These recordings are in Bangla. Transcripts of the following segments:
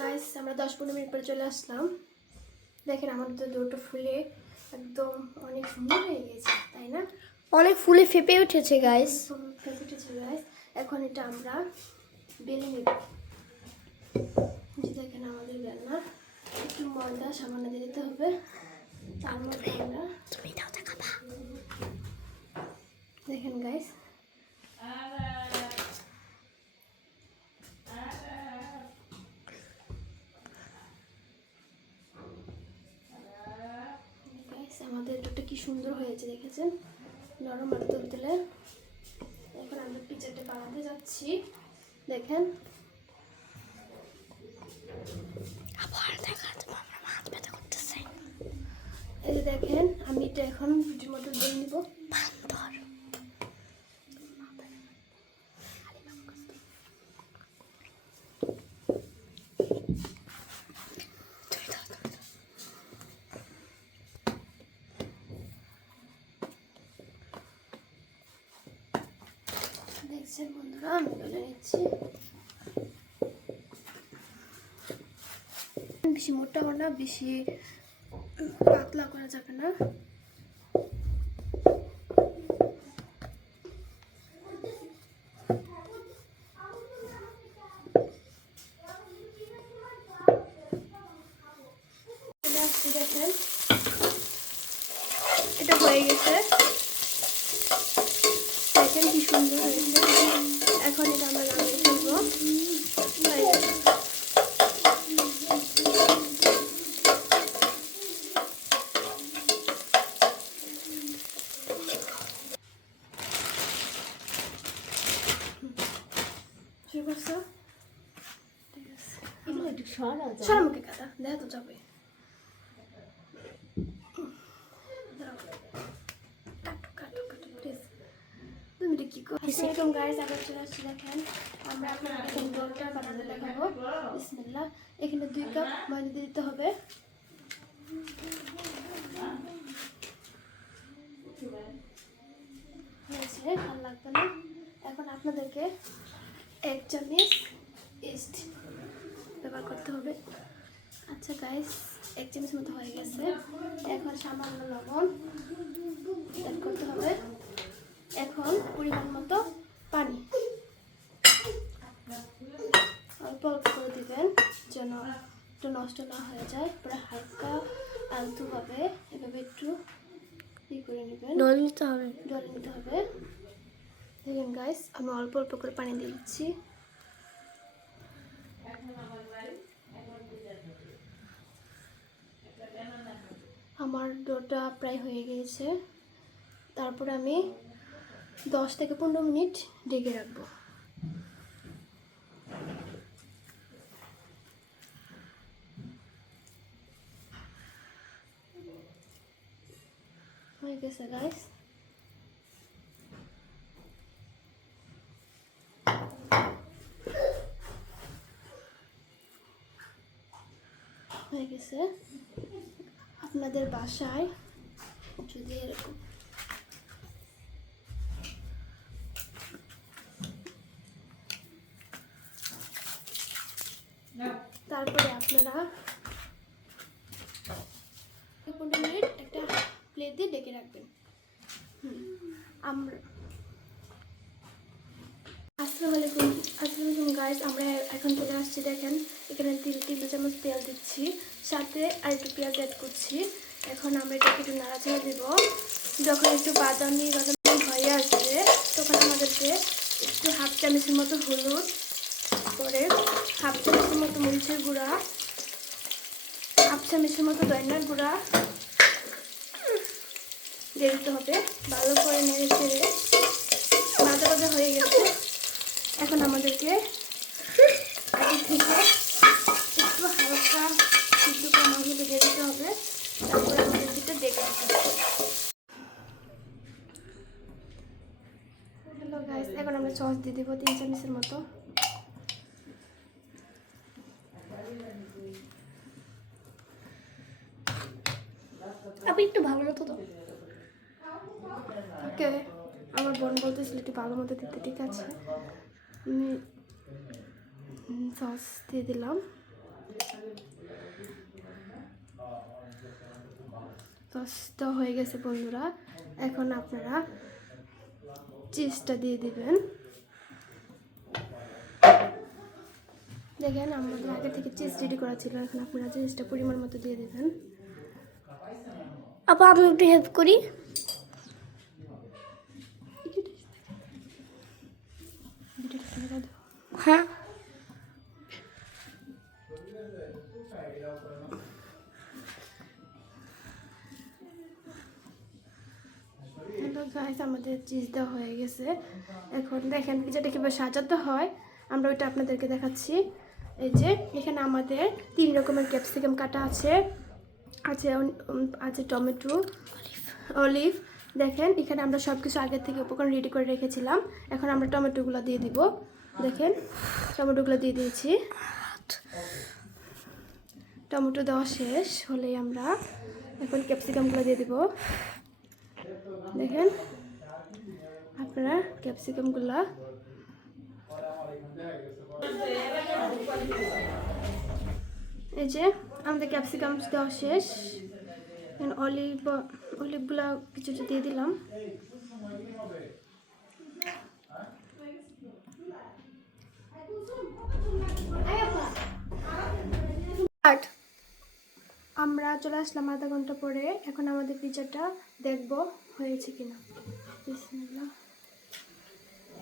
গাইস, আমরা 10-15 মিনিট পরে চলে আসলাম। দেখেন আমাদের দুটো ফুলে একদম অনেক সুন্দর হয়ে গেছে, তাই না? অনেক ফুলে ফেপে উঠেছে গাইস। ফেপে উঠেছে গাইস। এখন এটা আমরা বেলে নেব। দেখেন আমাদের বেলনা একটু ময়দা সামান্য দিয়ে দিতে হবে। তার মধ্যে আমরা দেখেন গাইস, আমাদের দুটো কি সুন্দর হয়েছে দেখেছেন, নরম আর তুলতুলে। এখন আমরা পিজাটা বানাতে যাচ্ছি। দেখেন আবার দেখা যাবে আমার হাত ব্যথা করতেছে। এই যে দেখেন আমি এটা এখন রুটির মতো বেলে নিব। বান্দর দেখছেন বন্ধুরা, আমি বেলে নিচ্ছি। বেশি মোটাও না, বেশি পাতলা করা যাবে না। দেখেন এটা হয়ে গেছে, দেখেন কি সুন্দর হয়েছে। এখন এটা আমরা নামিয়ে ফেলবো। শুরু করছো? ঠিক আছে, সারা মুখে কাটা দেখা তো যাবে। আসসালামু গাইস, আবার চলে আসছি। দেখেন আমরা এখন ডোটা বানাতে দেখাবো। বিসমিল্লাহ। এখানে 2 কাপ ময়দা দিয়ে দিতে হবে। হয়েছে, আর লাগবে না। এখন আপনাদেরকে 1 চামচ ইস্ট ব্যবহার করতে হবে। আচ্ছা গাইস, 1 চামচ মতো হয়ে গেছে। এখন সামান্য লবণ অ্যাড করতে হবে। এখন পরিমাণ মতো পানি অল্প অল্প করে দিবেন, যেন একটু নষ্ট না হয়ে যায়। পুরো হালকা আলতুভাবে এভাবে একটু করে নেবেন, ডলে নিতে হবে। দেখেন গাইস, আমি অল্প অল্প করে পানি দিয়ে দিচ্ছি। আমার ডোটা প্রায় হয়ে গিয়েছে। তারপরে আমি 10 থেকে 15 মিনিট ঢেকে রাখবো। হয়ে গেছে গাইস। হয়ে গেছে। আপনাদের বাসায় যদি এরকম তারপরে আপনারা 15 মিনিট একটা প্লেট দিয়ে ডেকে রাখবেন। আসসালামু গাইস, আমরা এখন চলে আসছি। দেখেন এখানে 3 টেবিল চামচ তেল দিচ্ছি, সাথে আর একটু পেঁয়াজ অ্যাড করছি। এখন আমরা এটাকে একটু নাড়াচাড়া দেব। যখন একটু বাদামি হয়ে আসবে, তখন আমাদেরকে একটু 1/2 চামচের মতো হলুদ, পরে 1/2 চামচের মতো মরিচের গুঁড়া, 1/2 চামচের মতো ধনিয়ার গুঁড়া দিয়ে দিতে হবে। ভালো করে নেড়ে চেড়ে ভাজা ভাজা হয়ে গেছে। এখন আমাদেরকে আগে থেকে একটু হালকা সিদ্ধ করে মাছগুলো দিয়ে দিতে হবে। তারপরে আমাদের দিতে দেখে দিতে হবে। হ্যালো গাইস, এখন আমরা সস দিয়ে দেবো 3 চামচের মতো। আপনি একটু ভালো মতো তো। ওকে, আমার বোন বলতেছিল একটু ভালো মতো দিতে। ঠিক আছে, আমি সস দিয়ে দিলাম। তো হয়ে গেছে বন্ধুরা। এখন আপনারা চিজটা দিয়ে দিবেন। দেখেন আমাদের আগে থেকে চিজ রেডি করা ছিল, এখন আপনারা চিজটা পরিমাণ মতো দিয়ে দেবেন। আপা আমি একটু হেল্প করি। হ্যাঁ হ্যালো গাইস, আমাদের চিজ দেওয়া হয়ে গেছে। এখন দেখেন পিজাটা কীভাবে সাজাতে হয়, আমরা ওইটা আপনাদেরকে দেখাচ্ছি। এই যে এখানে আমাদের 3 রকমের ক্যাপসিকাম কাটা আছে, আছে টমেটো, অলিভ। দেখেন এখানে আমরা সব কিছু আগের থেকে উপকরণ রেডি করে রেখেছিলাম। এখন আমরা টমেটোগুলো দিয়ে দিব। দেখেন টমেটোগুলো দিয়ে দিয়েছি। টমেটো দেওয়া শেষ হলেই আমরা এখন ক্যাপসিকামগুলো দিয়ে দিব। দেখেন আপনারা ক্যাপসিকামগুলো এই যে আমাদের ক্যাপসিকাম দেওয়া শেষ। অলিভগুলো কিছুটা দিয়ে দিলাম। আমরা চলে আসলাম আধা ঘন্টা পরে। এখন আমাদের পিজাটা দেখবো হয়েছে কিনা। বিসমিল্লাহ।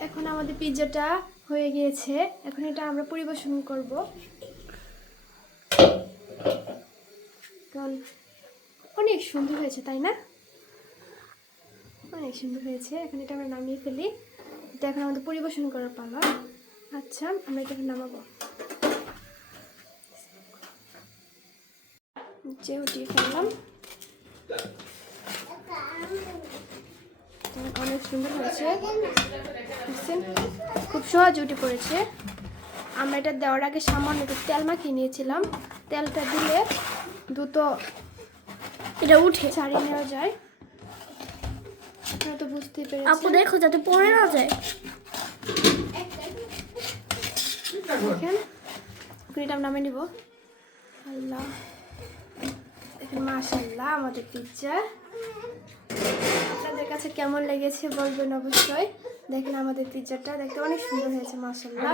এখন আমাদের পিজাটা হয়ে গিয়েছে, এখন এটা আমরা পরিবেশন করব। কারণ অনেক সুন্দর হয়েছে, তাই না? অনেক সুন্দর হয়েছে। এখন এটা আমরা নামিয়ে ফেলি। এটা এখন আমাদের পরিবেশন করার পালা। আচ্ছা আমরা এটা নামাবো। যে উঠিয়ে ফেললাম। অনেক সুন্দর হয়েছে, খুব সহজ উঠে পড়েছে। আমরা এটা দেওয়ার আগে সামান্য একটু তেল মাখিয়ে নিয়েছিলাম। তেলটা দিলে দ্রুত এটা উঠে ছাড়িয়ে নেওয়া যায়। তো বুঝতেই পেরেছি। আপু দেখো যাতে পড়ে না যায়। দেখেন এটা নামে নিব। আল্লাহ, দেখেন মাশাআল্লাহ আমাদের পিৎজা। আপনাদের কাছে কেমন লেগেছে বলবেন অবশ্যই। দেখেন আমাদের পিৎজাটা দেখতে অনেক সুন্দর হয়েছে মাশাআল্লাহ।